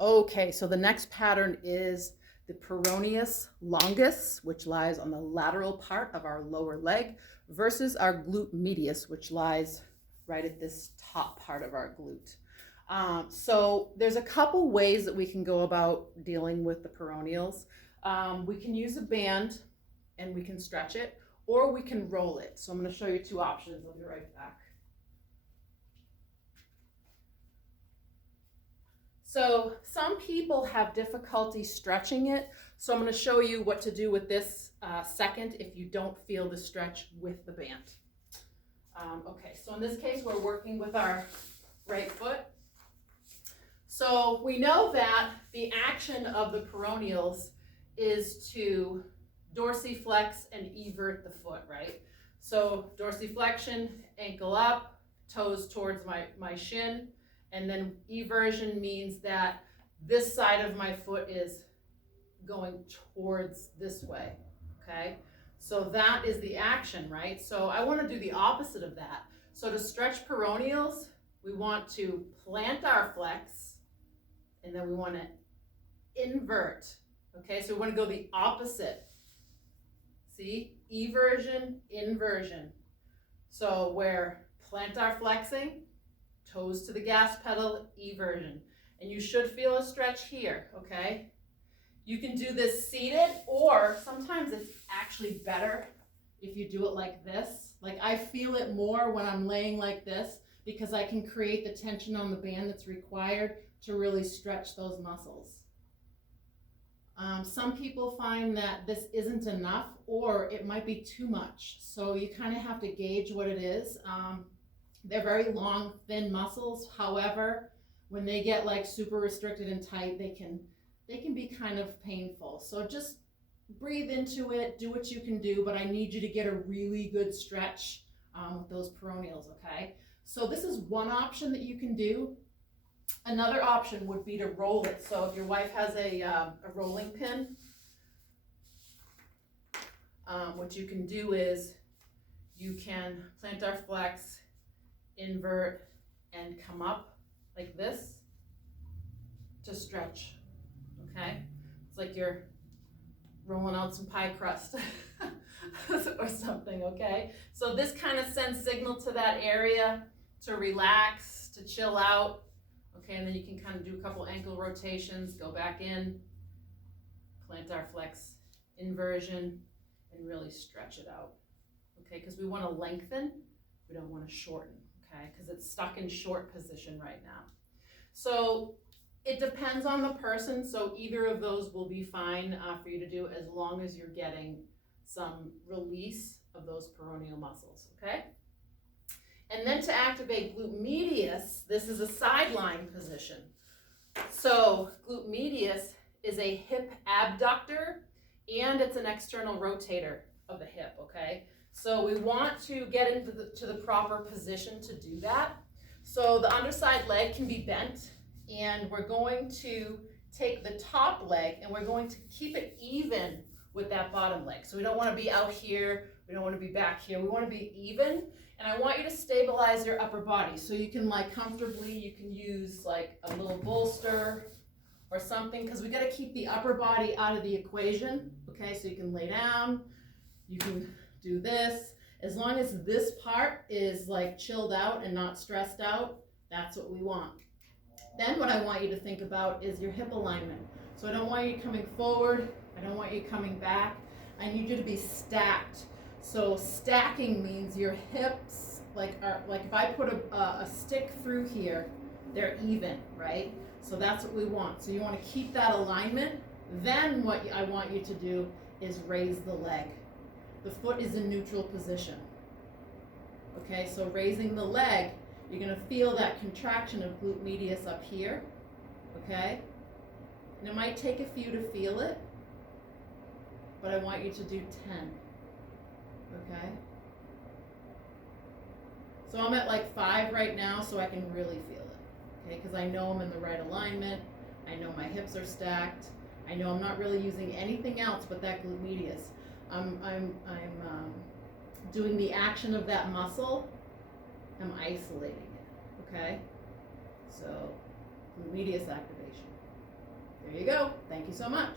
Okay, so the next pattern is the peroneus longus, which lies on the lateral part of our lower leg, versus our glute medius, which lies right at this top part of our glute. So there's a couple ways that we can go about dealing with the peroneals. We can use a band and we can stretch it, or we can roll it. So I'm going to show you two options. I'll be right back. So some people have difficulty stretching it. So I'm going to show you what to do with this second if you don't feel the stretch with the band. Okay, so in this case, we're working with our right foot. So we know that the action of the peroneals is to dorsiflex and evert the foot, right? So dorsiflexion, ankle up, toes towards my shin, and then eversion means that this side of my foot is going towards this way, okay? So that is the action, right? So I want to do the opposite of that. So to stretch peroneals, we want to plant our flex, and then we want to invert, okay? So we want to go the opposite. See? Eversion, inversion. So we're plantar flexing, toes to the gas pedal, eversion. And you should feel a stretch here, okay? You can do this seated, or sometimes it's actually better if you do it like this. Like I feel it more when I'm laying like this because I can create the tension on the band that's required to really stretch those muscles. Some people find that this isn't enough or it might be too much. So you kind of have to gauge what it is. They're very long, thin muscles. However, when they get like super restricted and tight, they can be kind of painful. So just breathe into it, do what you can do, but I need you to get a really good stretch with those peroneals, okay? So this is one option that you can do. Another option would be to roll it. So if your wife has a rolling pin, what you can do is you can plantar flex, invert, and come up like this to stretch, okay? It's like you're rolling out some pie crust or something, okay? So this kind of sends signal to that area to relax, to chill out, okay? And then you can kind of do a couple ankle rotations, go back in, plantar flex, inversion, and really stretch it out, okay? Because we want to lengthen, we don't want to shorten, okay? Because it's stuck in short position right now. So it depends on the person, so either of those will be fine for you to do as long as you're getting some release of those peroneal muscles, okay? And then to activate glute medius, this is a sideline position. So glute medius is a hip abductor and it's an external rotator of the hip, okay? So we want to get into the proper position to do that. So the underside leg can be bent, and we're going to take the top leg and we're going to keep it even with that bottom leg. So we don't want to be out here, we don't want to be back here, we want to be even. And I want you to stabilize your upper body. So you can like comfortably, you can use like a little bolster or something, because we got to keep the upper body out of the equation, okay? So you can lay down, you can do this. As long as this part is like chilled out and not stressed out, that's what we want. Then what I want you to think about is your hip alignment. So I don't want you coming forward, I don't want you coming back. I need you to be stacked. So stacking means your hips, like if I put a stick through here, they're even, right? So that's what we want. So you want to keep that alignment. Then what I want you to do is raise the leg. The foot is in neutral position. Okay, so raising the leg, you're going to feel that contraction of glute medius up here, okay? And it might take a few to feel it, but I want you to do 10, okay? So I'm at like 5 right now, so I can really feel it, okay? Because I know I'm in the right alignment, I know my hips are stacked, I know I'm not really using anything else but that glute medius. I'm doing the action of that muscle, I'm isolating it, okay? So, glute medius activation. There you go. Thank you so much.